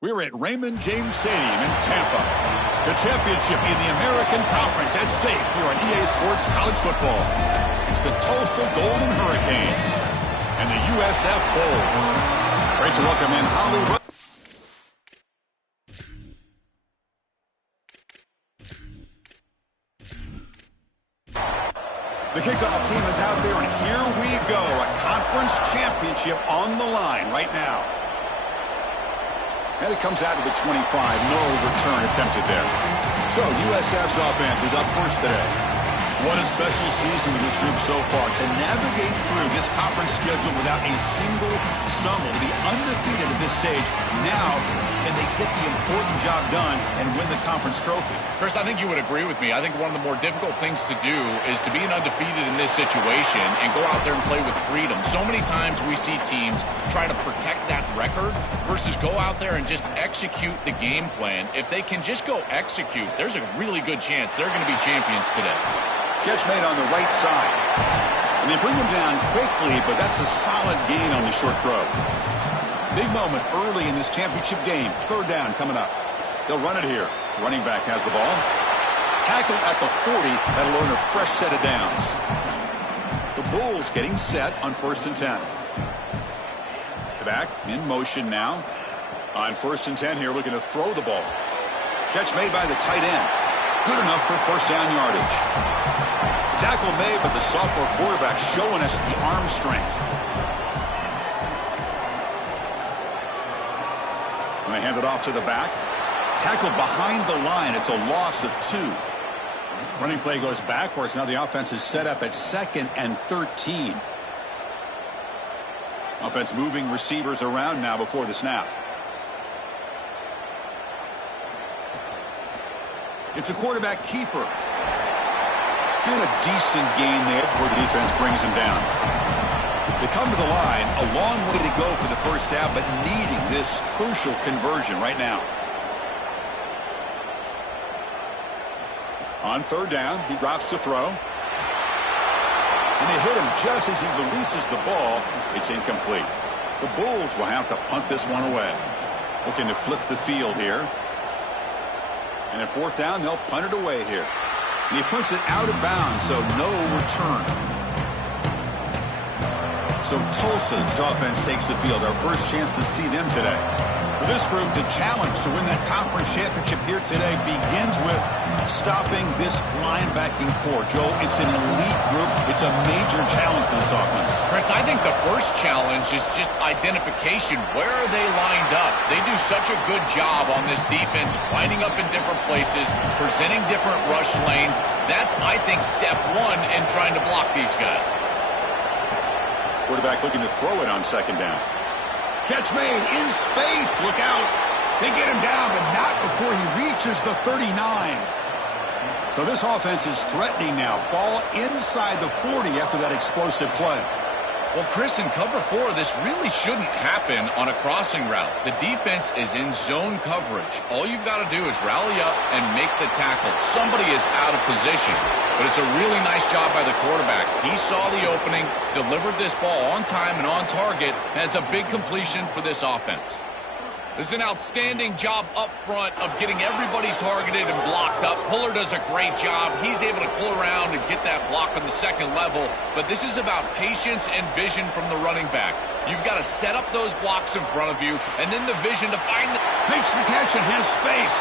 We're at Raymond James Stadium in Tampa. The championship in the American Conference at stake here on EA Sports College Football. It's the Tulsa Golden Hurricane and the USF Bulls. Great to welcome in Hollywood. The kickoff team is out there, and here we go. A conference championship on the line right now. And it comes out to the 25. No return attempted there. So USF's offense is up first today. What a special season with this group so far. To navigate through this conference schedule without a single stumble. To be undefeated at this stage. Now, can they get the important job done and win the conference trophy? Chris, I think you would agree with me. I think one of the more difficult things to do is to be an undefeated in this situation and go out there and play with freedom. So many times we see teams try to protect that record versus go out there and just execute the game plan. If they can just go execute, there's a really good chance they're going to be champions today. Catch made on the right side. And they bring him down quickly, but that's a solid gain on the short throw. Big moment early in this championship game. Third down coming up. They'll run it here. Running back has the ball. Tackle at the 40. That'll earn a fresh set of downs. The Bulls getting set on 1st and 10. The back in motion now. On 1st and 10 here, looking to throw the ball. Catch made by the tight end. Good enough for first down yardage. Tackle made, but the sophomore quarterback showing us the arm strength. And they hand it off to the back. Tackle behind the line. It's a loss of 2. Running play goes backwards. Now the offense is set up at 2nd and 13. Offense moving receivers around now before the snap. It's a quarterback keeper. And a decent gain there before the defense brings him down. They come to the line. A long way to go for the first half, but needing this crucial conversion right now. On 3rd down, he drops to throw. And they hit him just as he releases the ball. It's incomplete. The Bulls will have to punt this one away. Looking to flip the field here. And at 4th down, they'll punt it away here. And he punts it out of bounds, so no return. So Tulsa's offense takes the field. Our first chance to see them today. For this group, the challenge to win that conference championship here today begins with stopping this linebacking core. Joe, it's an elite group. It's a major challenge for this offense. Chris, I think the first challenge is just identification. Where are they lined up? They do such a good job on this defense, lining up in different places, presenting different rush lanes. That's, I think, step 1 in trying to block these guys. Quarterback looking to throw it on 2nd down. Catch made in space. Look out. They get him down, but not before he reaches the 39. So this offense is threatening now. Ball inside the 40 after that explosive play. Well, Chris, in cover 4, this really shouldn't happen on a crossing route. The defense is in zone coverage. All you've got to do is rally up and make the tackle. Somebody is out of position, but it's a really nice job by the quarterback. He saw the opening, delivered this ball on time and on target, and it's a big completion for this offense. This is an outstanding job up front of getting everybody targeted and blocked up. Puller does a great job. He's able to pull around and get that block on the 2nd level. But this is about patience and vision from the running back. You've got to set up those blocks in front of you, and then the vision to find the... Makes the catch and has space.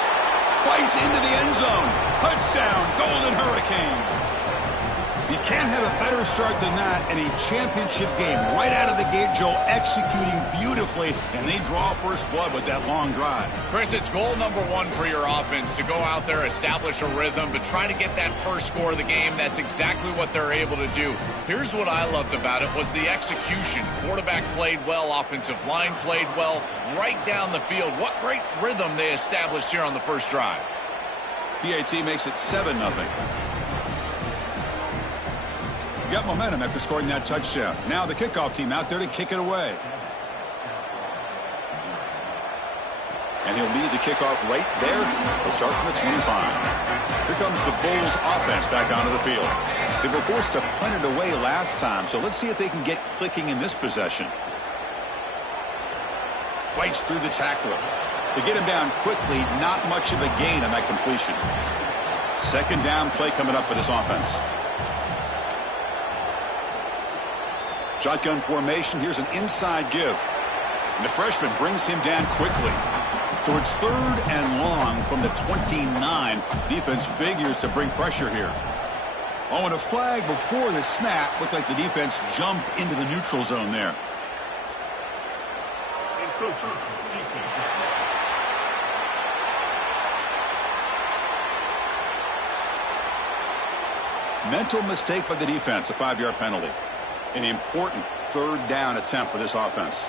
Fights into the end zone. Touchdown, Golden Hurricane. You can't have a better start than that in a championship game. Right out of the gate, Joe, executing beautifully, and they draw first blood with that long drive. Chris, it's goal number 1 for your offense to go out there, establish a rhythm, but try to get that first score of the game. That's exactly what they're able to do. Here's what I loved about it was the execution. Quarterback played well, offensive line played well, right down the field. What great rhythm they established here on the first drive. PAT makes it 7-0. Got momentum after scoring that touchdown. Now the kickoff team out there to kick it away. And he'll lead the kickoff right there. He'll start from the 25. Here comes the Bulls offense back onto the field. They were forced to punt it away last time, so let's see if they can get clicking in this possession. Fights through the tackler. To get him down quickly, not much of a gain on that completion. Second down play coming up for this offense. Shotgun formation. Here's an inside give. And the freshman brings him down quickly. So it's third and long from the 29. Defense figures to bring pressure here. Oh, and a flag before the snap. Looked like the defense jumped into the neutral zone there. Mental mistake by the defense, a 5-yard penalty. An important third down attempt for this offense.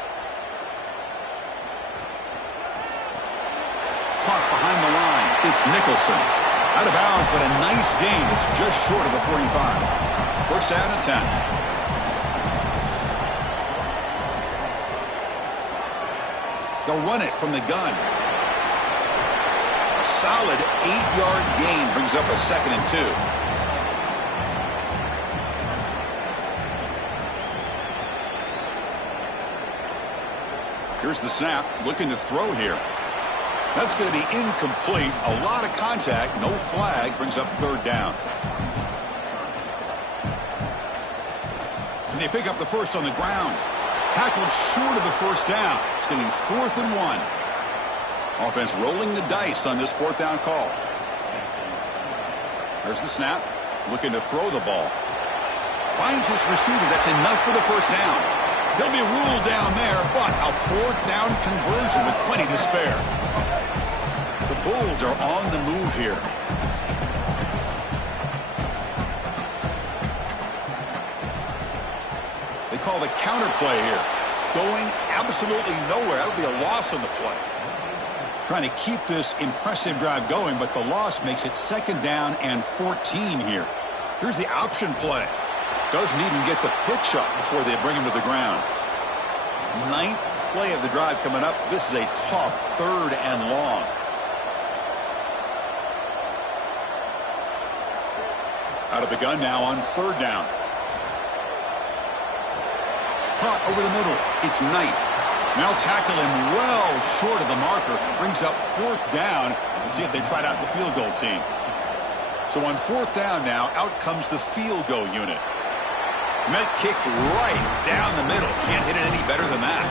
Caught behind the line. It's Nicholson. Out of bounds, but a nice gain. It's just short of the 45. First down and 10. They'll run it from the gun. A solid 8-yard gain brings up a 2nd and 2. Here's the snap, looking to throw here. That's going to be incomplete. A lot of contact, no flag, brings up third down. And they pick up the first on the ground. Tackled short of the first down. It's getting 4th and 1. Offense rolling the dice on this 4th down call. There's the snap, looking to throw the ball. Finds his receiver. That's enough for the first down. He'll be ruled down there, but a 4th down conversion with plenty to spare. The Bulls are on the move here. They call the counter play here. Going absolutely nowhere. That'll be a loss on the play. Trying to keep this impressive drive going, but the loss makes it 2nd down and 14 here. Here's the option play. Doesn't even get the pitch up before they bring him to the ground. 9th play of the drive coming up. This is a tough 3rd and long. Out of the gun now on 3rd down. Caught over the middle. It's Knight. Now tackle him well short of the marker. Brings up 4th down. We'll see if they tried out the field goal team. So on 4th down now, out comes the field goal unit. Met kick right down the middle. Can't hit it any better than that.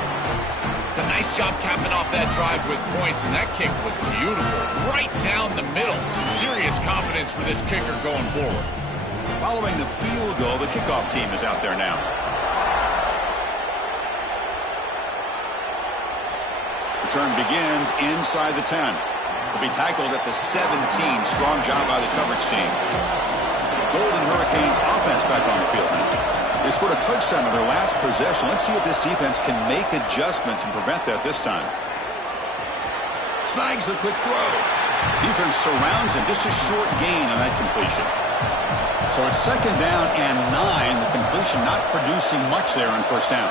It's a nice job capping off that drive with points, and that kick was beautiful. Right down the middle. Some serious confidence for this kicker going forward. Following the field goal, the kickoff team is out there now. Return begins inside the 10. Will be tackled at the 17. Strong job by the coverage team. Golden Hurricanes offense back on the field now. They scored a touchdown on their last possession. Let's see if this defense can make adjustments and prevent that this time. Snags the quick throw. Defense surrounds him. Just a short gain on that completion. So it's 2nd down and 9. The completion not producing much there on 1st down.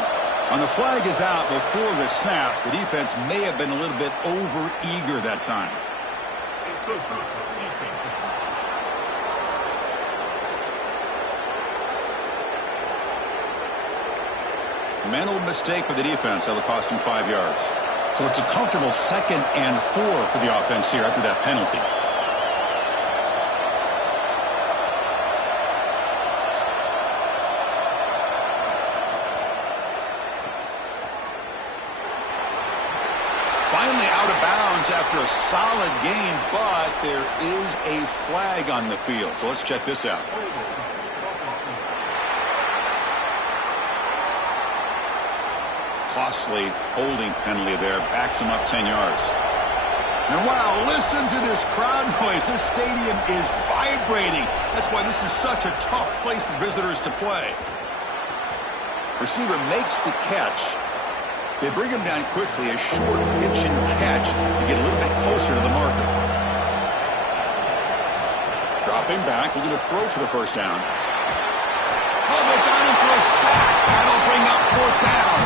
On the flag is out before the snap. The defense may have been a little bit over-eager that time. Mental mistake for the defense. That'll cost him 5 yards. So it's a comfortable 2nd and 4 for the offense here after that penalty. Finally out of bounds after a solid gain, but there is a flag on the field. So let's check this out. Costly holding penalty there. Backs him up 10 yards. And wow, listen to this crowd noise. This stadium is vibrating. That's why this is such a tough place for visitors to play. Receiver makes the catch. They bring him down quickly. A short pitch and catch to get a little bit closer to the marker. Dropping back, looking to throw for the first down. Oh, they got him for a sack. That'll bring up 4th down.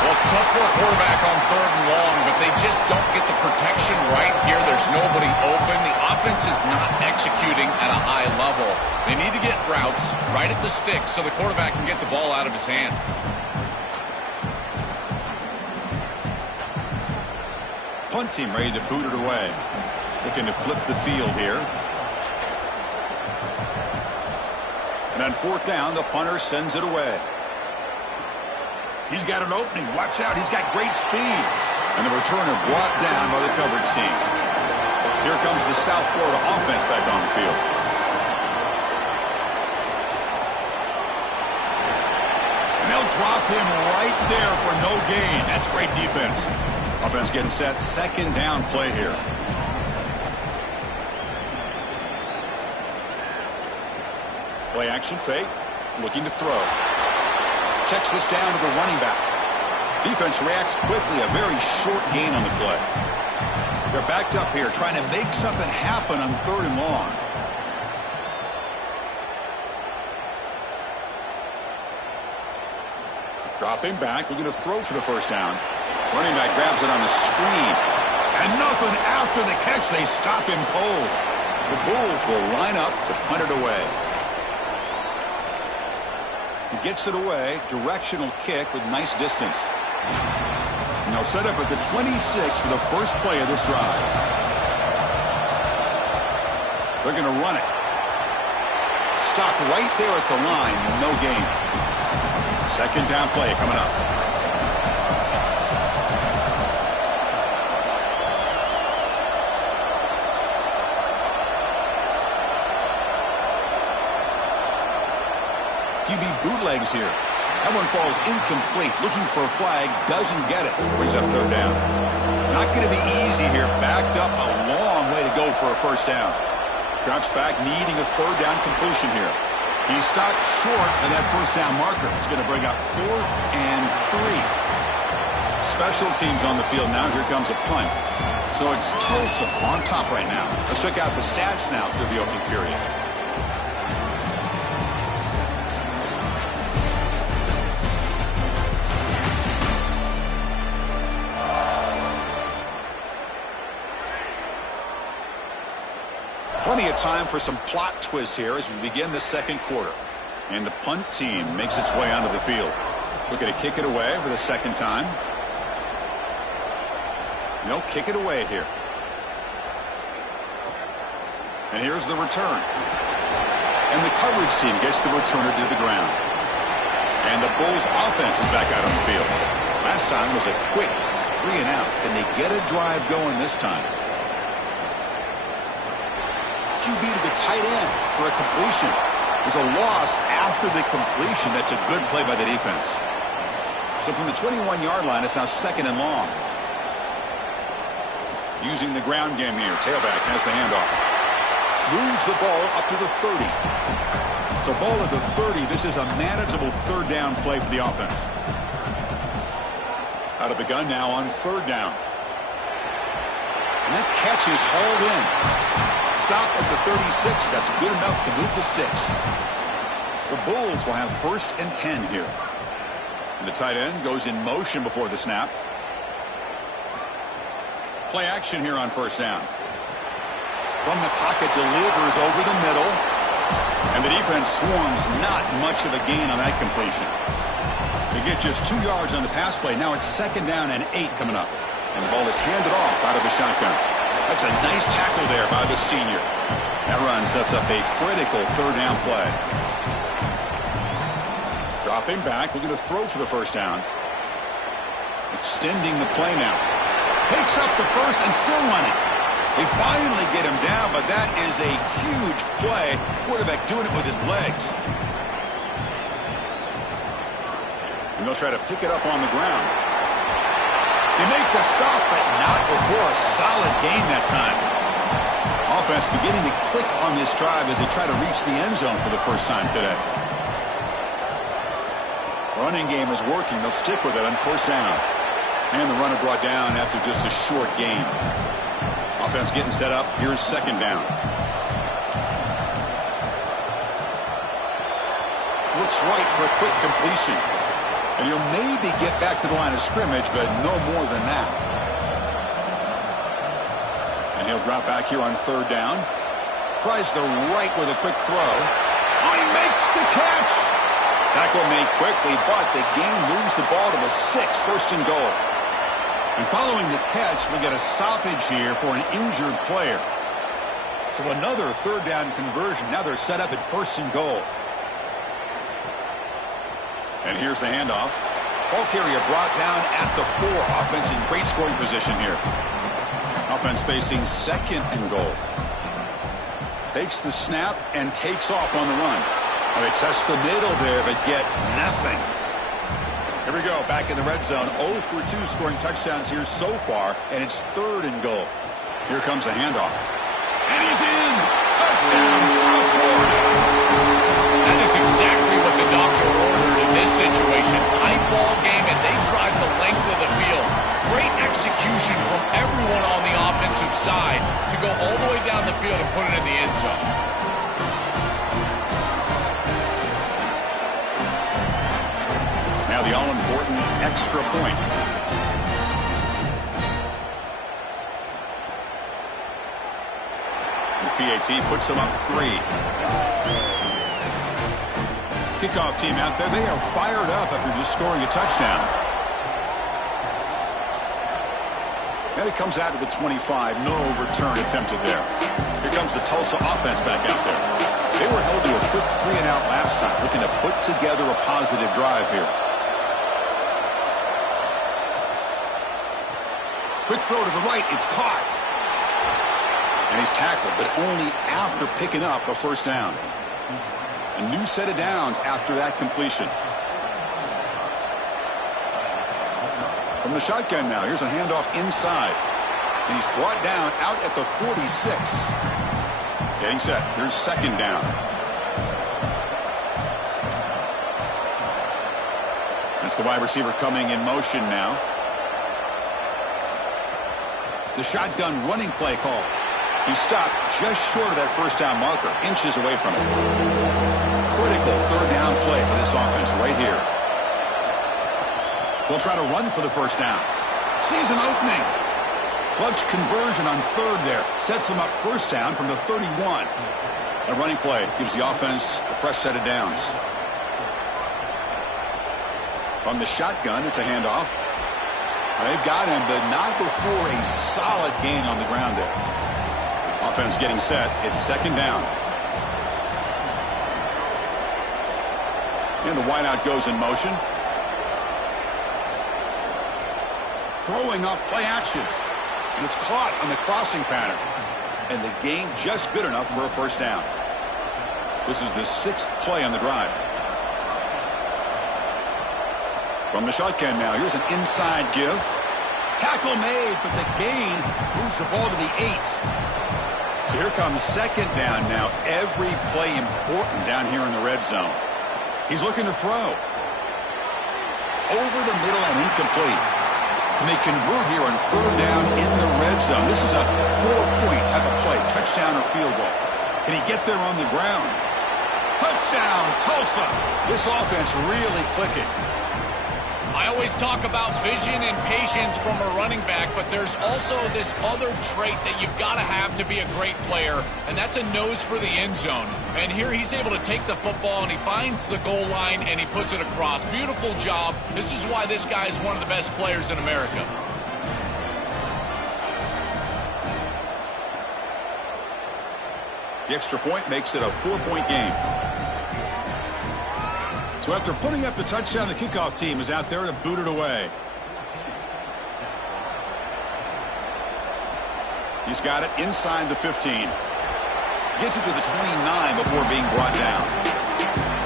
Well, it's tough for a quarterback on 3rd and long, but they just don't get the protection right here. There's nobody open. The offense is not executing at a high level. They need to get routes right at the stick so the quarterback can get the ball out of his hands. punt team ready to boot it away. Looking to flip the field here. And on fourth down, the punter sends it away. He's got an opening. Watch out. He's got great speed. And the returner brought down by the coverage team. Here comes the South Florida offense back on the field. And they'll drop him right there for no gain. That's great defense. Offense getting set. Second down play here. Play action fake. Looking to throw. Checks this down to the running back. Defense reacts quickly. A very short gain on the play. They're backed up here trying to make something happen on third and long. Dropping back. Looking to throw for the first down. Running back grabs it on the screen. And nothing after the catch. They stop him cold. The Bulls will line up to punt it away. He gets it away. Directional kick with nice distance. And they'll set up at the 26 for the first play of this drive. They're going to run it. Stop right there at the line. No gain. Second down play coming up. QB bootlegs here. That one falls incomplete. Looking for a flag. Doesn't get it. Brings up third down. Not going to be easy here. Backed up a long way to go for a first down. Drops back, needing a third down completion here. He stopped short of that first down marker. It's going to bring up 4th and 3. Special teams on the field now. Here comes a punt. So it's Tulsa on top right now. Let's check out the stats now through the opening period. Plenty of time for some plot twists here as we begin the second quarter. And the punt team makes its way onto the field. Looking to kick it away for the second time. They'll kick it away here. And here's the return. And the coverage team gets the returner to the ground. And the Bulls offense is back out on the field. Last time was a quick 3 and out. Can they get a drive going this time? QB to the tight end for a completion. There's a loss after the completion. That's a good play by the defense. So from the 21-yard line, it's now second and long. Using the ground game here. Tailback has the handoff. Moves the ball up to the 30. So ball at the 30. This is a manageable third down play for the offense. Out of the gun now on third down. And that catch is hauled in. Stop at the 36. That's good enough to move the sticks. The Bulls will have 1st and 10 here. And the tight end goes in motion before the snap. Play action here on first down. From the pocket, delivers over the middle. And the defense swarms. Not much of a gain on that completion. They get just 2 yards on the pass play. Now it's second down and 8 coming up. And the ball is handed off out of the shotgun. That's a nice tackle there by the senior. That run sets up a critical third down play. Dropping back, looking to throw for the first down. Extending the play now. Picks up the first and still running. They finally get him down, but that is a huge play. Quarterback doing it with his legs. And they'll try to pick it up on the ground. They make the stop, but not before a solid gain that time. Offense beginning to click on this drive as they try to reach the end zone for the first time today. Running game is working. They'll stick with it on first down. And the runner brought down after just a short gain. Offense getting set up. Here's second down. Looks right for a quick completion. And he'll maybe get back to the line of scrimmage, but no more than that. And he'll drop back here on third down. Tries the right with a quick throw. Oh, he makes the catch. Tackle made quickly, but the game moves the ball to the 6, 1st and goal. And following the catch, we get a stoppage here for an injured player. So another third down conversion. Now they're set up at 1st and goal. And here's the handoff. Ball carrier brought down at the 4. Offense in great scoring position here. Offense facing 2nd and goal. Takes the snap and takes off on the run. Well, they test the middle there, but get nothing. Here we go, back in the red zone. 0 for 2 scoring touchdowns here so far, and it's 3rd and goal. Here comes a handoff. And he's in! Touchdown, South Florida! That is exactly what the doctor ordered in this situation. Tight ball game, and they drive the length of the field. Great execution from everyone on the offensive side to go all the way down the field and put it in the end zone. Now the all-important extra point. The PAT puts them up 3. Kickoff team out there, they are fired up after just scoring a touchdown. And it comes out to the 25. No return attempted there. Here comes the Tulsa offense back out there. They were held to a quick 3-and-out last time, looking to put together a positive drive here. Quick throw to the right. It's caught. And he's tackled, but only after picking up a 1st down. A new set of downs after that completion. From the shotgun now, here's a handoff inside. And he's brought down out at the 46. Getting set. Here's 2nd down. That's the wide receiver coming in motion now. The shotgun running play call. He stopped just short of that 1st down marker, inches away from it. Critical 3rd down play for this offense right here. They'll try to run for the 1st down. Sees an opening. Clutch conversion on 3rd there. Sets them up 1st down from the 31. A running play gives the offense a fresh set of downs. From the shotgun, it's a handoff. They've got him, but not before a solid gain on the ground there. Offense getting set. It's 2nd down. And the wideout goes in motion. Throwing up play action. And it's caught on the crossing pattern. And the gain just good enough for a 1st down. This is the 6th play on the drive. From the shotgun now, here's an inside give. Tackle made, but the gain moves the ball to the 8. So here comes 2nd down now. Every play important down here in the red zone. He's looking to throw. Over the middle and incomplete. And they convert here on 3rd down in the red zone. This is a 4-point type of play, touchdown or field goal. Can he get there on the ground? Touchdown, Tulsa. This offense really clicking. I always talk about vision and patience from a running back, but there's also this other trait that you've got to have to be a great player, and that's a nose for the end zone. And here he's able to take the football, and he finds the goal line, and he puts it across. Beautiful job. This is why this guy is one of the best players in America. The extra point makes it a 4-point game. So after putting up the touchdown, the kickoff team is out there to boot it away. He's got it inside the 15. Gets it to the 29 before being brought down.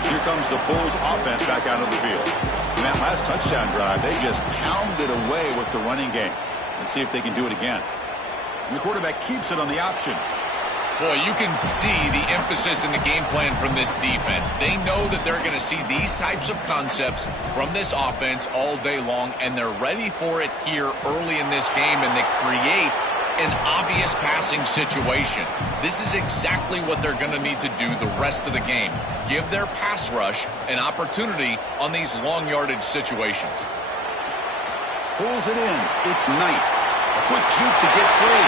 Here comes the Bulls offense back out of the field. In that last touchdown drive, they just pounded away with the running game. Let's see if they can do it again. And the quarterback keeps it on the option. Boy, you can see the emphasis in the game plan from this defense. They know that they're going to see these types of concepts from this offense all day long, and they're ready for it here early in this game, and they create an obvious passing situation. This is exactly what they're going to need to do the rest of the game. Give their pass rush an opportunity on these long yardage situations. Pulls it in. It's Knight. A quick juke to get free.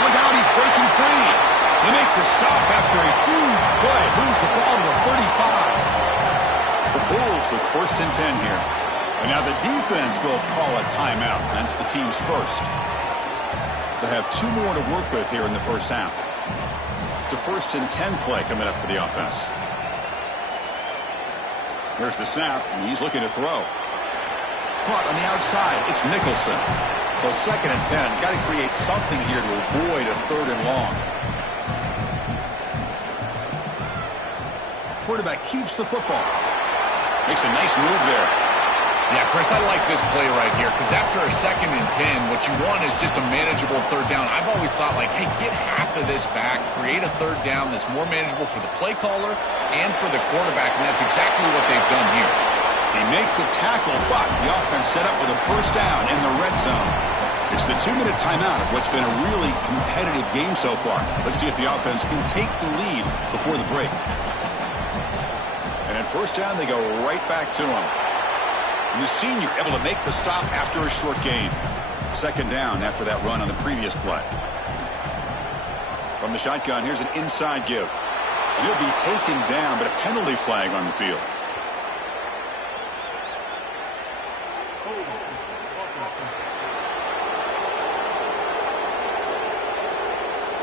Look out, he's breaking free. They make the stop after a huge play. Moves the ball to the 35. The Bulls with 1st and 10 here. And now the defense will call a timeout. That's the team's first. They'll have 2 more to work with here in the first half. It's a 1st and 10 play coming up for the offense. Here's the snap, and he's looking to throw. Caught on the outside. It's Nicholson. So 2nd and 10. Got to create something here to avoid a 3rd and long. Quarterback keeps the football. Makes a nice move there. Yeah, Chris, I like this play right here because after a 2nd and 10, what you want is just a manageable 3rd down. I've always thought, like, hey, get half of this back, create a 3rd down that's more manageable for the play caller and for the quarterback, and that's exactly what they've done here. They make the tackle, but the offense set up for the 1st down in the red zone. It's the 2-minute timeout of what's been a really competitive game so far. Let's see if the offense can take the lead before the break. And at 1st down, they go right back to him. And the senior able to make the stop after a short gain. 2nd down after that run on the previous play. From the shotgun, here's an inside give. And he'll be taken down, but a penalty flag on the field.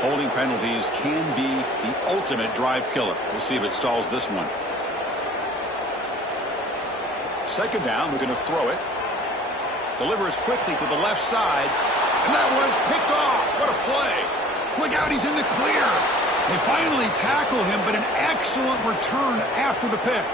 Holding penalties can be the ultimate drive killer. We'll see if it stalls this one. 2nd down, we're going to throw it. Delivers quickly to the left side. And that one's picked off. What a play. Look out, he's in the clear. They finally tackle him, but an excellent return after the pick.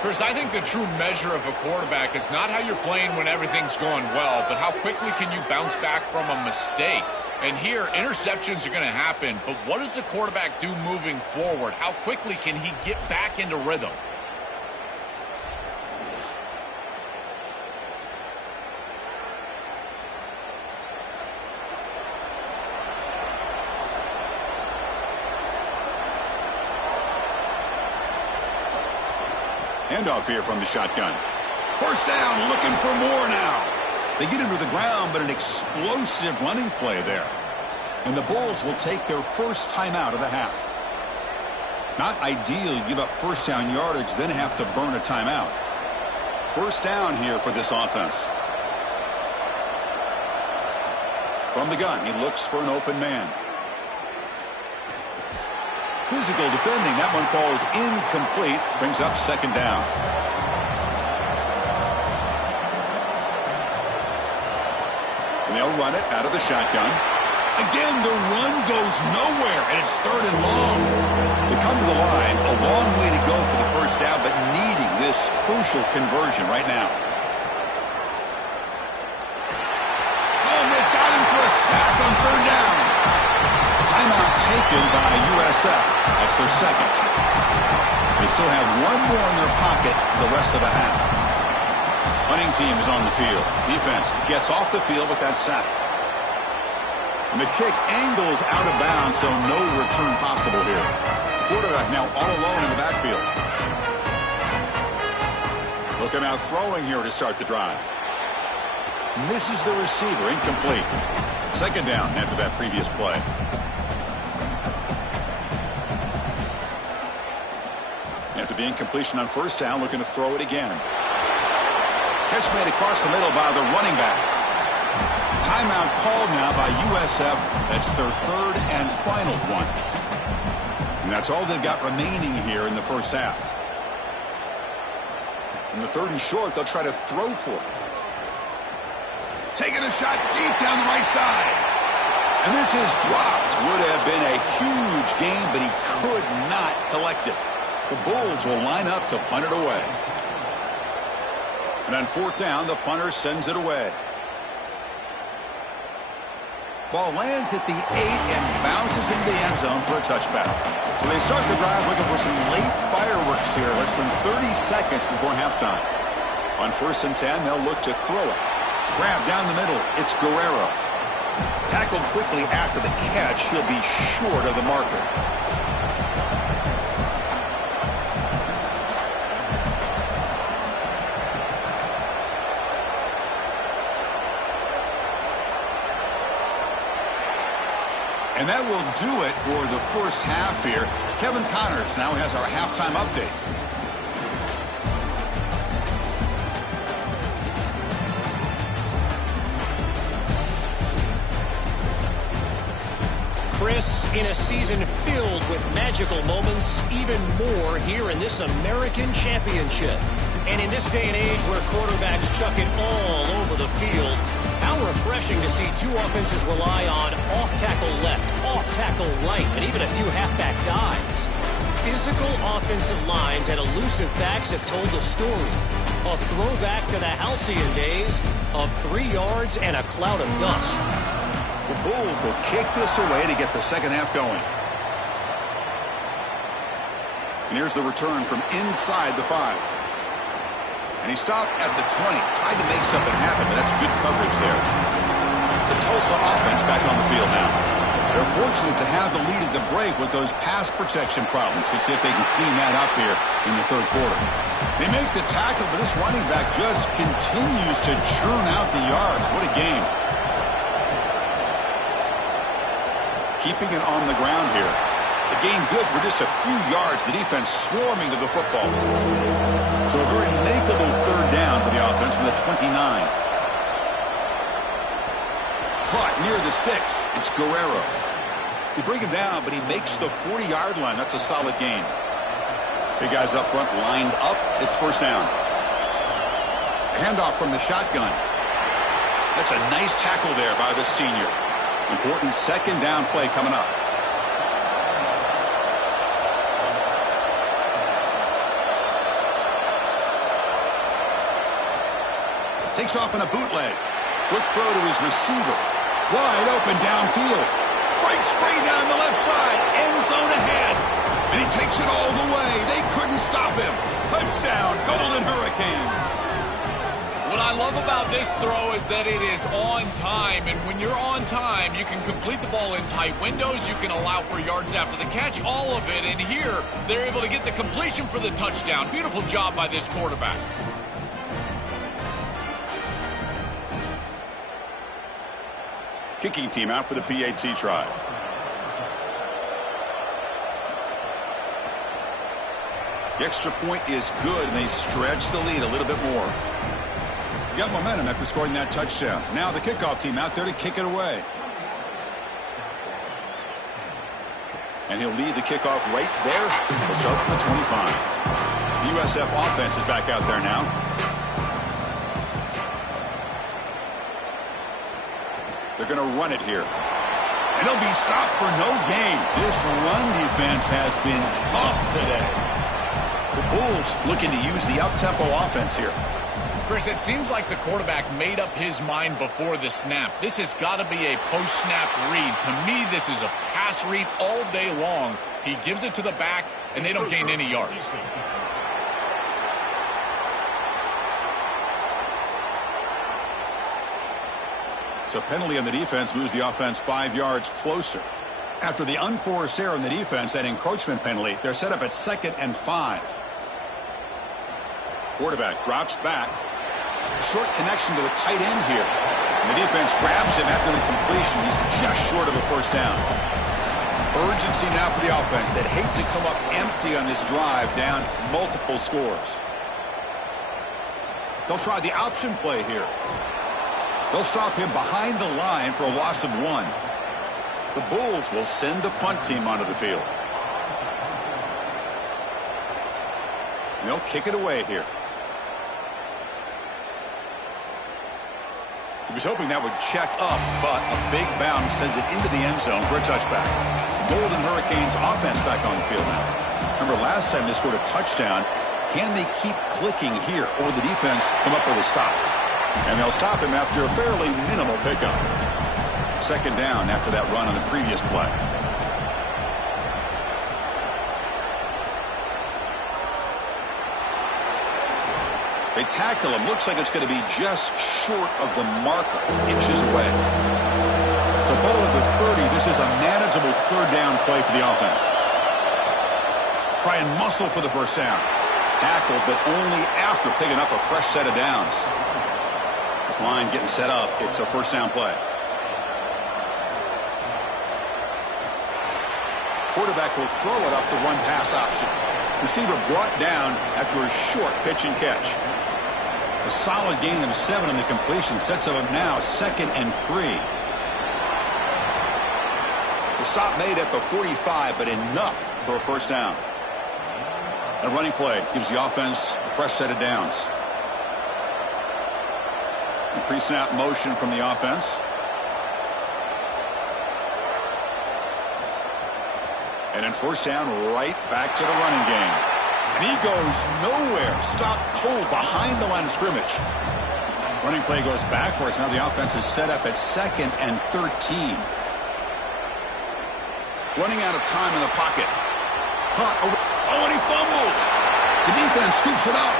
Chris, I think the true measure of a quarterback is not how you're playing when everything's going well, but how quickly can you bounce back from a mistake. And here, interceptions are going to happen, but what does the quarterback do moving forward? How quickly can he get back into rhythm? Handoff here from the shotgun. 1st down, looking for more now. They get him to the ground, but an explosive running play there. And the Bulls will take their 1st timeout of the half. Not ideal, you give up 1st down yardage, then have to burn a timeout. 1st down here for this offense. From the gun, he looks for an open man. Physical defending. That one falls incomplete. Brings up 2nd down. And they'll run it out of the shotgun. Again, the run goes nowhere, and it's 3rd and long. They come to the line, a long way to go for the 1st down, but needing this crucial conversion right now. Oh, they've got him for a sack on 3rd down. Timeout taken by USF. That's their 2nd. They still have 1 more in their pocket for the rest of the half. Punting team is on the field. Defense gets off the field with that sack. And the kick angles out of bounds, so no return possible here. The quarterback now all alone in the backfield. Look him out throwing here to start the drive. Misses the receiver, incomplete. 2nd down after that previous play. After the incompletion on 1st down, looking to throw it again. Catch made across the middle by the running back. Timeout called now by USF. That's their 3rd and final one. And that's all they've got remaining here in the 1st half. In the 3rd and short, they'll try to throw for it. Taking a shot deep down the right side. And this is dropped. Would have been a huge gain, but he could not collect it. The Bulls will line up to punt it away. And on 4th down, the punter sends it away. Ball lands at the 8 and bounces into the end zone for a touchback. So they start the drive looking for some late fireworks here, less than 30 seconds before halftime. On 1st and 10, they'll look to throw it. Grab down the middle. It's Guerrero. Tackled quickly after the catch. He'll be short of the marker. And that will do it for the 1st half here. Kevin Connors now has our halftime update. this in a season filled with magical moments, even more here in this American Championship. And in this day and age where quarterbacks chuck it all over the field, how refreshing to see two offenses rely on off-tackle left, off-tackle right, and even a few halfback dives. Physical offensive lines and elusive backs have told the story. A throwback to the halcyon days of 3 yards and a cloud of dust. The Bulls will kick this away to get the second half going. And here's the return from inside the 5. And he stopped at the 20. Tried to make something happen, but that's good coverage there. The Tulsa offense back on the field now. They're fortunate to have the lead at the break with those pass protection problems. Let's see if they can clean that up here in the third quarter. They make the tackle, but this running back just continues to churn out the yards. What a game. Keeping it on the ground here. The game good for just a few yards. The defense swarming to the football. So a very makeable third down for the offense from the 29. Caught near the sticks. It's Guerrero. They bring him down, but he makes the 40-yard line. That's a solid gain. Big guys up front lined up. It's first down. A handoff from the shotgun. That's a nice tackle there by the senior. Important second down play coming up. Takes off in a bootleg. Quick throw to his receiver. Wide open downfield. Breaks free down the left side. End zone ahead. And he takes it all the way. They couldn't stop him. Touchdown, Golden Hurricane. What I love about this throw is that it is on time. And when you're on time, you can complete the ball in tight windows. You can allow for yards after the catch, all of it. And here, they're able to get the completion for the touchdown. Beautiful job by this quarterback. Kicking team out for the PAT try. The extra point is good, and they stretch the lead a little bit more. Got momentum after scoring that touchdown. Now the kickoff team out there to kick it away. And he'll lead the kickoff right there. He'll start from the 25. The USF offense is back out there now. They're going to run it here. And he'll be stopped for no gain. This run defense has been tough today. The Bulls looking to use the up-tempo offense here. Chris, it seems like the quarterback made up his mind before the snap. This has got to be a post-snap read. To me, this is a pass read all day long. He gives it to the back, and they don't gain any yards. So penalty on the defense moves the offense 5 yards closer. After the unforced error in the defense, that encroachment penalty, they're set up at 2nd and 5. Quarterback drops back. Short connection to the tight end here. And the defense grabs him after the completion. He's just short of a first down. Urgency now for the offense that hate to come up empty on this drive, down multiple scores. They'll try the option play here. They'll stop him behind the line for a loss of 1. The Bulls will send the punt team onto the field. And they'll kick it away here. He was hoping that would check up, but a big bounce sends it into the end zone for a touchback. Golden Hurricanes offense back on the field now. Remember last time they scored a touchdown. Can they keep clicking here, or will the defense come up with a stop? And they'll stop him after a fairly minimal pickup. Second down after that run on the previous play. They tackle him. Looks like it's going to be just short of the marker, inches away. So ball at the 30. This is a manageable third down play for the offense. Try and muscle for the first down. Tackle, but only after picking up a fresh set of downs. This line getting set up. It's a first down play. Quarterback will throw it off the run-pass option. Receiver brought down after a short pitch and catch. A solid gain of 7 on the completion sets up now 2nd and 3. The stop made at the 45, but enough for a first down. A running play gives the offense a fresh set of downs. Pre-snap motion from the offense. And then first down, right back to the running game. And he goes nowhere. Stopped cold behind the line of scrimmage. Running play goes backwards. Now the offense is set up at 2nd and 13. Running out of time in the pocket. Oh, and he fumbles. The defense scoops it up.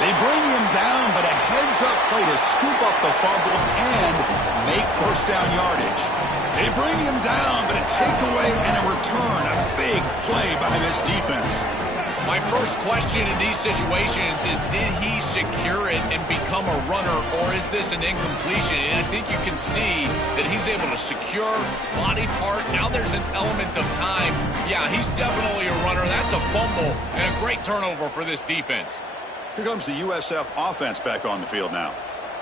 They bring him down, but a heads-up play to scoop up the fumble and make first down yardage. They bring him down, but a takeaway and a return. A big play by this defense. My first question in these situations is, did he secure it and become a runner, or is this an incompletion? And I think you can see that he's able to secure body part. Now there's an element of time. Yeah, he's definitely a runner. That's a fumble and a great turnover for this defense. Here comes the USF offense back on the field now.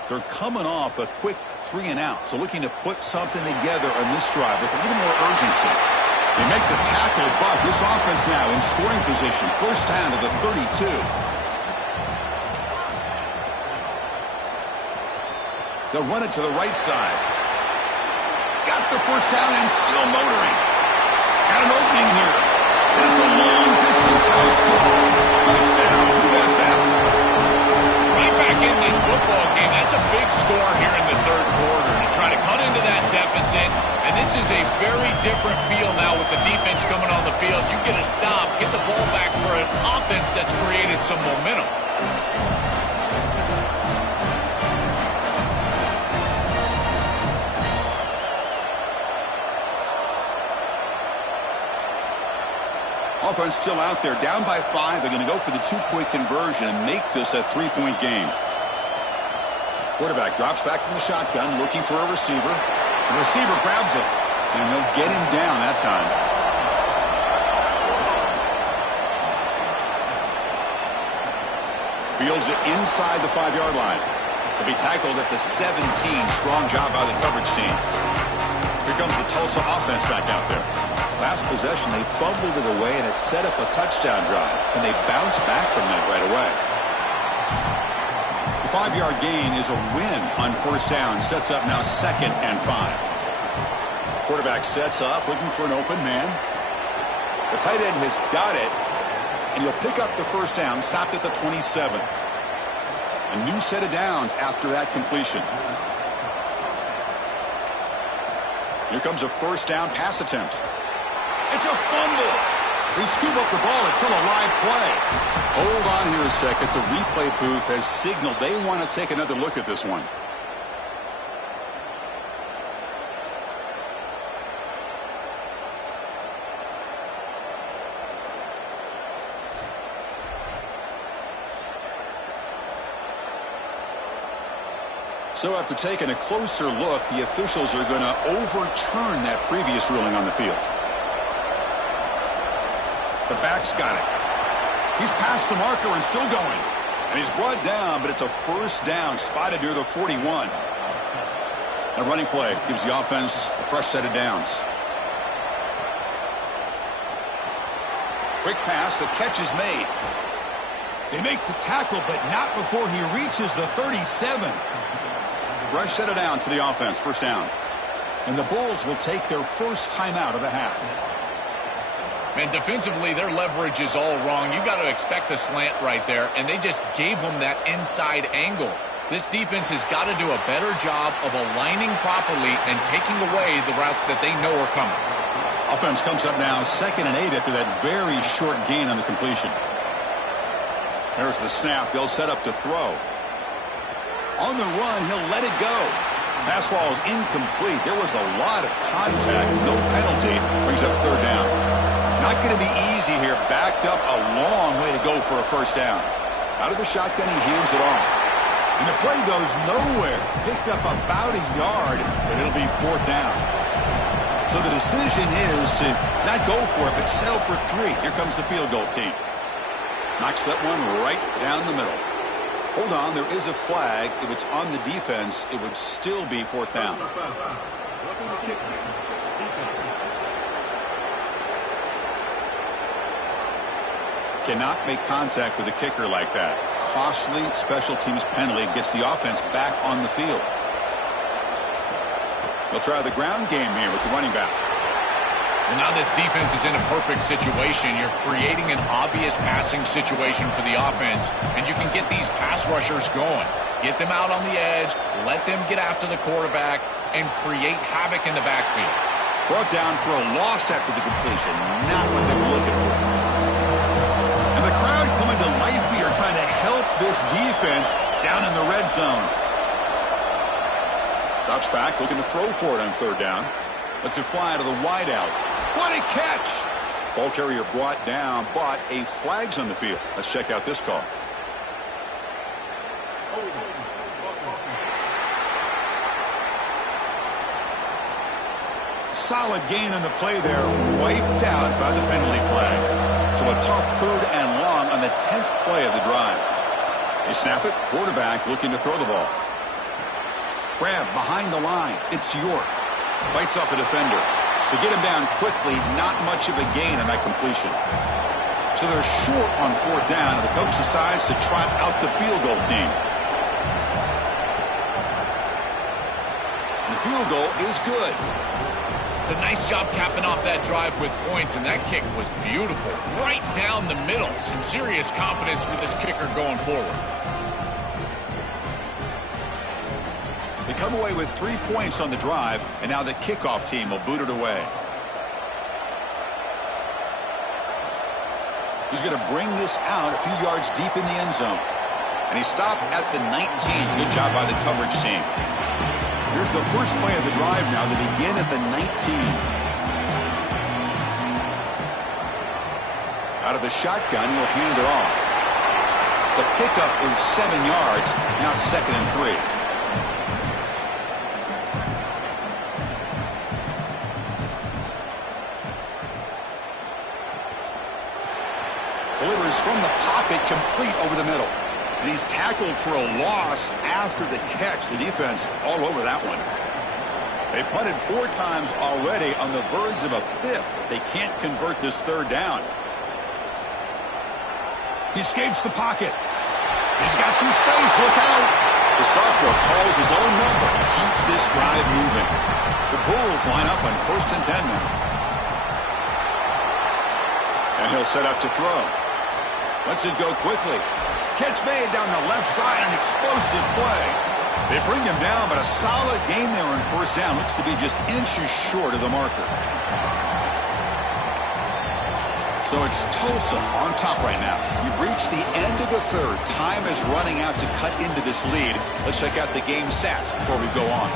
They're coming off a quick 3-and-out, so looking to put something together on this drive with a little more urgency. They make the tackle, but this offense now in scoring position. First down to the 32. They'll run it to the right side. He's got the first down and still motoring. Got an opening here. And it's a long-distance house call. Touchdown, USF. Right back in this football game. That's a big score here in the third quarter to try to cut into that deficit. And this is a very different feel now with the defense coming on the field. You get a stop, get the ball back for an offense that's created some momentum. Offense still out there, down by 5. They're going to go for the 2-point conversion and make this a 3-point game. Quarterback drops back from the shotgun, looking for a receiver. The receiver grabs it, and they'll get him down that time. Fields it inside the 5-yard line. He'll be tackled at the 17. Strong job by the coverage team. Here comes the Tulsa offense back out there. Last possession, they fumbled it away, and it set up a touchdown drive. And they bounce back from that right away. The 5-yard gain is a win on first down. Sets up now 2nd and 5. Quarterback sets up, looking for an open man. The tight end has got it, and he'll pick up the first down, stopped at the 27. A new set of downs after that completion. Here comes a first down pass attempt. It's a fumble. They scoop up the ball. It's still a live play. Hold on here a second. The replay booth has signaled they want to take another look at this one. So after taking a closer look, the officials are going to overturn that previous ruling on the field. The back's got it. He's past the marker and still going. And he's brought down, but it's a first down spotted near the 41. A running play gives the offense a fresh set of downs. Quick pass, the catch is made. They make the tackle, but not before he reaches the 37. Fresh set of downs for the offense, first down. And the Bulls will take their first timeout of the half. Man, defensively, their leverage is all wrong. You got to expect a slant right there, and they just gave them that inside angle. This defense has got to do a better job of aligning properly and taking away the routes that they know are coming. Offense comes up now 2nd and 8 after that very short gain on the completion. There's the snap. They'll set up to throw. On the run, he'll let it go. Pass ball is incomplete. There was a lot of contact. No penalty. Brings up third down. Not going to be easy here. Backed up a long way to go for a first down. Out of the shotgun, he hands it off. And the play goes nowhere. Picked up about a yard, but it'll be fourth down. So the decision is to not go for it, but settle for 3. Here comes the field goal team. Knocks that one right down the middle. Hold on, there is a flag. If it's on the defense, it would still be fourth down. cannot make contact with a kicker like that. Costly special teams penalty gets the offense back on the field. They'll try the ground game here with the running back. Well, now this defense is in a perfect situation. You're creating an obvious passing situation for the offense, and you can get these pass rushers going. Get them out on the edge, let them get after the quarterback, and create havoc in the backfield. Brought down for a loss after the completion. Not what they were looking for. And the crowd coming to life here trying to help this defense down in the red zone. Drops back, looking to throw for it on third down. Lets it fly to the wideout. What a catch! Ball carrier brought down, but a flag's on the field. Let's check out this call. Solid gain on the play there, wiped out by the penalty flag. So a tough 3rd and long on the 10th play of the drive. They snap it, quarterback looking to throw the ball. Grab behind the line, it's York. Fights off a defender. To get him down quickly, not much of a gain on that completion. So they're short on 4th down, and the coach decides to trot out the field goal team. And the field goal is good. It's a nice job capping off that drive with points, and that kick was beautiful. Right down the middle. Some serious confidence for this kicker going forward. They come away with 3 points on the drive, and now the kickoff team will boot it away. He's going to bring this out a few yards deep in the end zone. And he stopped at the 19. Good job by the coverage team. Here's the first play of the drive now. They begin at the 19. Out of the shotgun, he'll hand it off. The pickup is 7 yards. Now it's 2nd and 3. Delivers from the pocket, complete over the middle. And he's tackled for a loss after the catch. The defense all over that one. They punted 4 times already, on the verge of a 5th. They can't convert this 3rd down. He escapes the pocket. He's got some space. Look out. The sophomore calls his own number and keeps this drive moving. The Bulls line up on 1st and 10 now. And he'll set up to throw. Lets it go quickly. Catch made down the left side, an explosive play. They bring him down, but a solid gain there on 1st down. Looks to be just inches short of the marker. So it's Tulsa on top right now. We've reached the end of the 3rd. Time is running out to cut into this lead. Let's check out the game stats before we go on.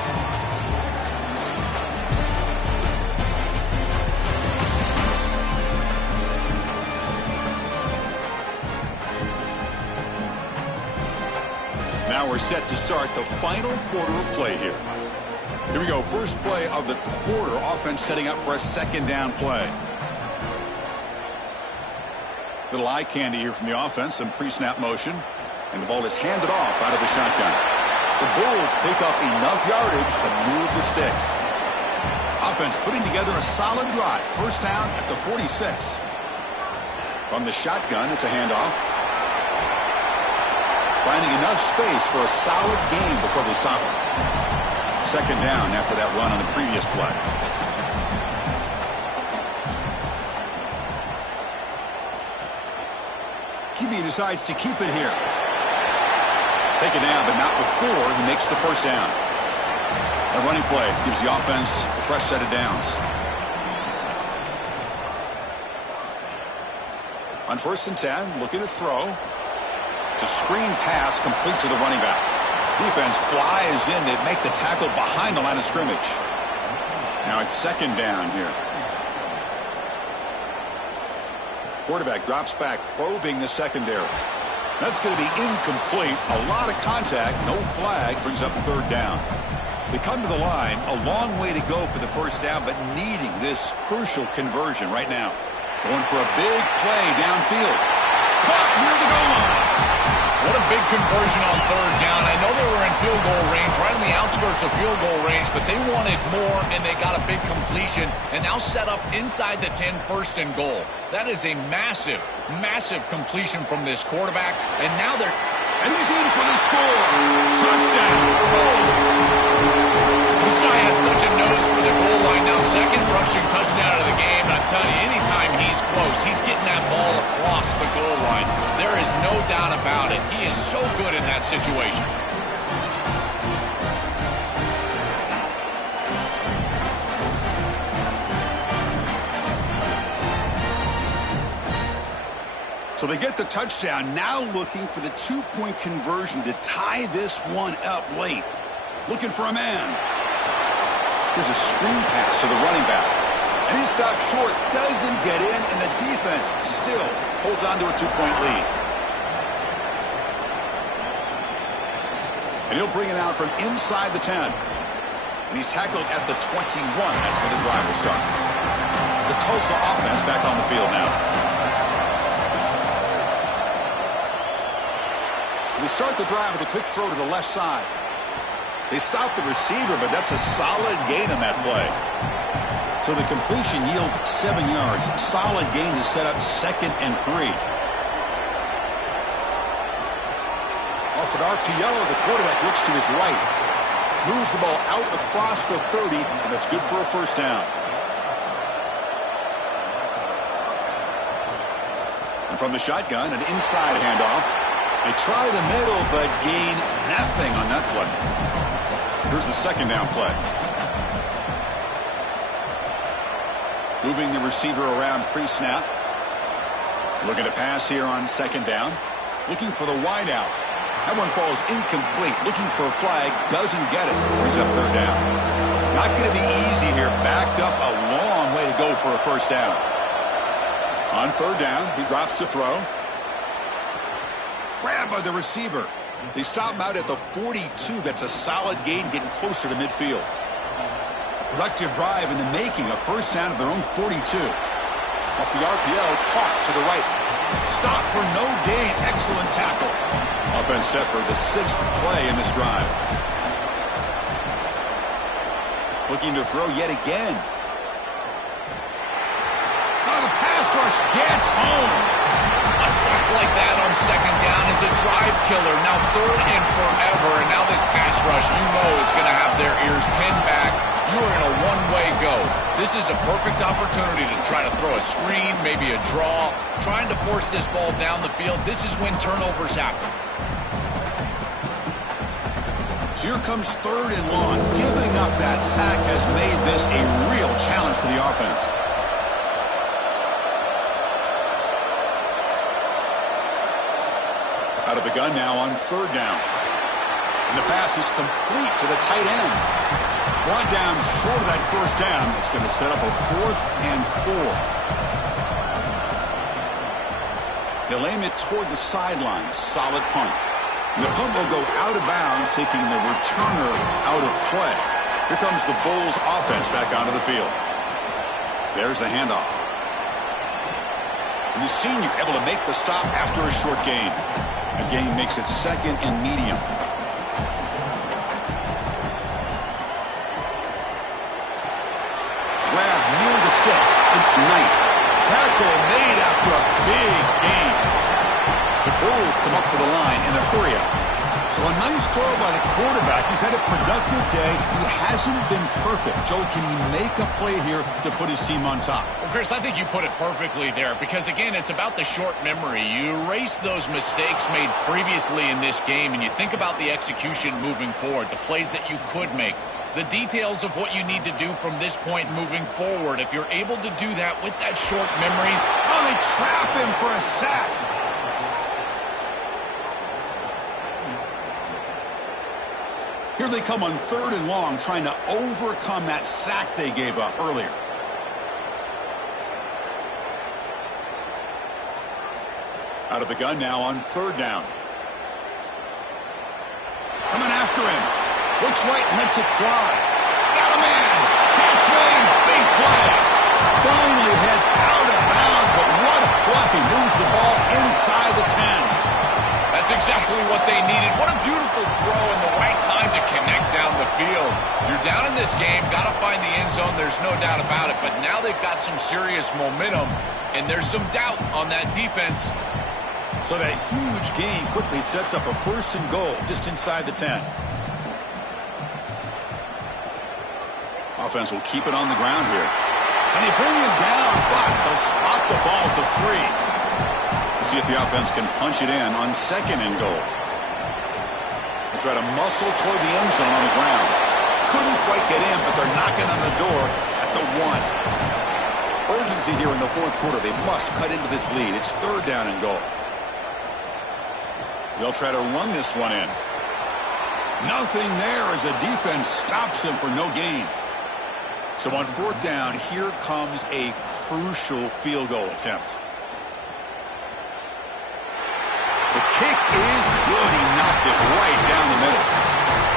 Now we're set to start the final quarter of play here. Here we go. First play of the quarter. Offense setting up for a 2nd down play. Little eye candy here from the offense. Some pre-snap motion. And the ball is handed off out of the shotgun. The Bulls pick up enough yardage to move the sticks. Offense putting together a solid drive. 1st down at the 46. From the shotgun, it's a handoff. Finding enough space for a solid gain before they stop it. 2nd down after that run on the previous play. QB decides to keep it here. Take it down, but not before he makes the 1st down. A running play gives the offense a fresh set of downs. On 1st and 10, looking to throw. It's a screen pass complete to the running back. Defense flies in. They make the tackle behind the line of scrimmage. Now it's 2nd down here. Quarterback drops back, probing the secondary. That's going to be incomplete. A lot of contact, no flag, brings up 3rd down. They come to the line, a long way to go for the 1st down, but needing this crucial conversion right now. Going for a big play downfield. Caught near the goal line. What a big conversion on third down. I know they were in field goal range, right on the outskirts of field goal range, but they wanted more, and they got a big completion, and now set up inside the 10, first and goal. That is a massive, massive completion from this quarterback, and now they're... And he's in for the score. Touchdown, Bulls. This guy has such a nose for the goal line. Now second rushing touchdown of the game. And I'm telling you, anytime he's close, he's getting that ball across the goal line. There is no doubt about it. He is so good in that situation. So they get the touchdown, now looking for the two-point conversion to tie this one up late. Looking for a man. Here's a screen pass to the running back. And he stops short, doesn't get in, and the defense still holds on to a two-point lead. And he'll bring it out from inside the 10. And he's tackled at the 21. That's where the drive will start. The Tulsa offense back on the field now. They start the drive with a quick throw to the left side. They stop the receiver, but that's a solid gain on that play. So the completion yields 7 yards. Solid gain to set up 2nd and 3. Off an RPO, the quarterback looks to his right. Moves the ball out across the 30, and that's good for a first down. And from the shotgun, an inside handoff. They try the middle, but gain nothing on that play. Here's the second down play. Moving the receiver around pre-snap. Looking to pass here on second down. Looking for the wideout. That one falls incomplete. Looking for a flag. Doesn't get it. Brings up third down. Not going to be easy here. Backed up a long way to go for a first down. On third down, he drops to throw. Grabbed by the receiver. They stop him out at the 42. That's a solid gain, getting closer to midfield. A productive drive in the making. A first down of their own 42. Off the RPO, caught to the right. Stop for no gain. Excellent tackle. Offense set for the 6th play in this drive. Looking to throw yet again. Oh, the pass rush gets home. A sack like that on second down is a drive killer. Now third and forever, and now this pass rush, you know it's going to have their ears pinned back. You are in a one-way go. This is a perfect opportunity to try to throw a screen, maybe a draw, trying to force this ball down the field. This is when turnovers happen. So here comes third and long. Giving up that sack has made this a real challenge for the offense. Out of the gun now on third down. And the pass is complete to the tight end. Brought down short of that first down. It's going to set up a 4th and 4. They'll aim it toward the sideline. Solid punt. And the punt will go out of bounds, taking the returner out of play. Here comes the Bulls offense back onto the field. There's the handoff. And the senior able to make the stop after a short gain. A gain makes it 2nd and medium. Grab near the sticks. It's Knight. Tackle made after a big gain. The Bulls come up to the line in a hurry up. So a nice throw by the quarterback. He's had a productive day. He hasn't been perfect. Joe, can he make a play here to put his team on top? Well, Chris, I think you put it perfectly there because, again, it's about the short memory. You erase those mistakes made previously in this game, and you think about the execution moving forward, the plays that you could make, the details of what you need to do from this point moving forward. If you're able to do that with that short memory, oh, they trap him for a sack. Here they come on third and long, trying to overcome that sack they gave up earlier. Out of the gun now on third down. Coming after him. Looks right and lets it fly. Got a man. Catch made. Big play. Finally heads out of bounds, but what a play. Moves the ball inside the 10. That's exactly exactly what they needed. What a beautiful throw in the right time to connect down the field. You're down in this game, got to find the end zone, there's no doubt about it. But now they've got some serious momentum, and there's some doubt on that defense. So that huge gain quickly sets up a 1st and goal just inside the 10. Offense will keep it on the ground here. And they bring him down, but they'll spot the ball at the 3. We'll see if the offense can punch it in on 2nd and goal. They'll try to muscle toward the end zone on the ground. Couldn't quite get in, but they're knocking on the door at the 1. Urgency here in the 4th quarter. They must cut into this lead. It's 3rd down and goal. They'll try to run this one in. Nothing there as the defense stops him for no gain. So on 4th down, here comes a crucial field goal attempt. The kick is good. He knocked it right down the middle.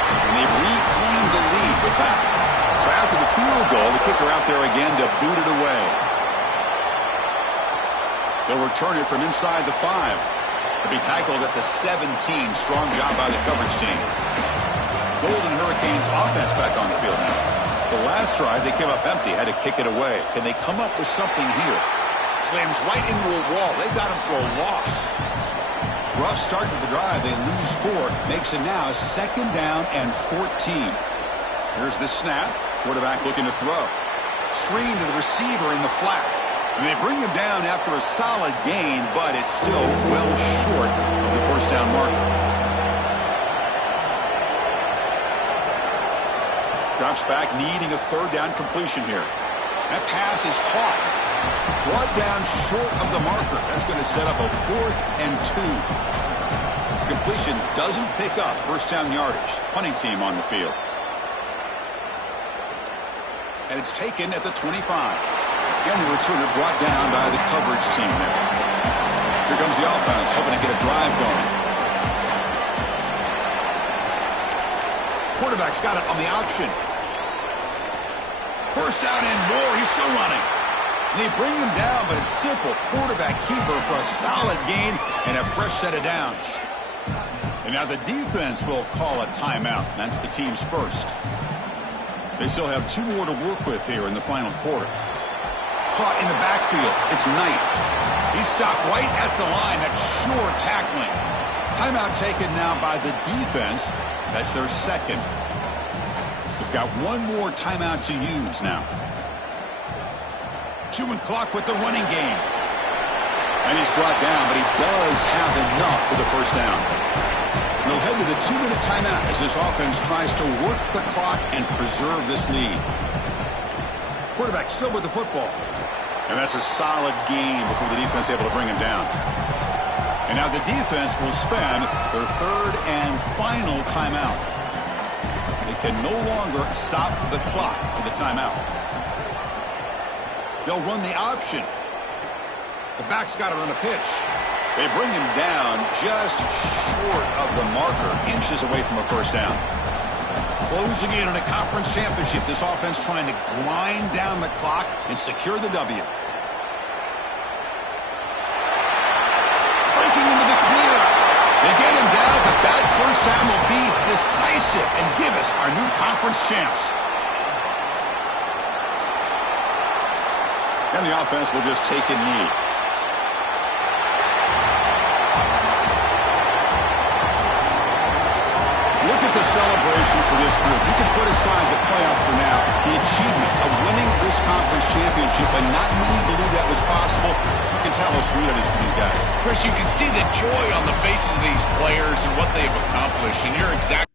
And they've reclaimed the lead with that. So after the field goal, the kicker out there again to boot it away. They'll return it from inside the 5. To be tackled at the 17. Strong job by the coverage team. Golden Hurricanes offense back on the field now. The last drive, they came up empty, had to kick it away. Can they come up with something here? Slams right into a wall. They've got him for a loss. Rough start to the drive. They lose 4. Makes it now 2nd down and 14. Here's the snap. Quarterback looking to throw. Screen to the receiver in the flat. And they bring him down after a solid gain, but it's still well short of the 1st down marker. Drops back, needing a 3rd down completion here. That pass is caught. Brought down short of the marker. That's going to set up a 4th and 2. Completion doesn't pick up 1st down yardage. Punting team on the field. And it's taken at the 25. And the returner brought down by the coverage team there. Here comes the offense, hoping to get a drive going. Quarterback's got it on the option. 1st down and more. He's still running. And they bring him down, but a simple quarterback keeper for a solid gain and a fresh set of downs. And now the defense will call a timeout. That's the team's 1st. They still have 2 more to work with here in the final quarter. Caught in the backfield. It's Knight. He stopped right at the line. That's sure tackling. Timeout taken now by the defense. That's their 2nd. They've got 1 more timeout to use now. 2-minute clock with the running game. And he's brought down, but he does have enough for the 1st down. They'll head to the 2-minute timeout as this offense tries to work the clock and preserve this lead. Quarterback still with the football. And that's a solid game before the defense able to bring him down. And now the defense will spend their 3rd and final timeout. They can no longer stop the clock for the timeout. They'll run the option. The back's got to run a pitch. They bring him down just short of the marker, inches away from a 1st down. Closing in on a conference championship, this offense trying to grind down the clock and secure the W. Breaking into the clear. They get him down, but that 1st down will be decisive and give us our new conference champs. And the offense will just take a knee. Look at the celebration for this group. You can put aside the playoff for now. The achievement of winning this conference championship, and not many believe that was possible. You can tell how sweet it is for these guys. Chris, you can see the joy on the faces of these players and what they've accomplished, and you're exactly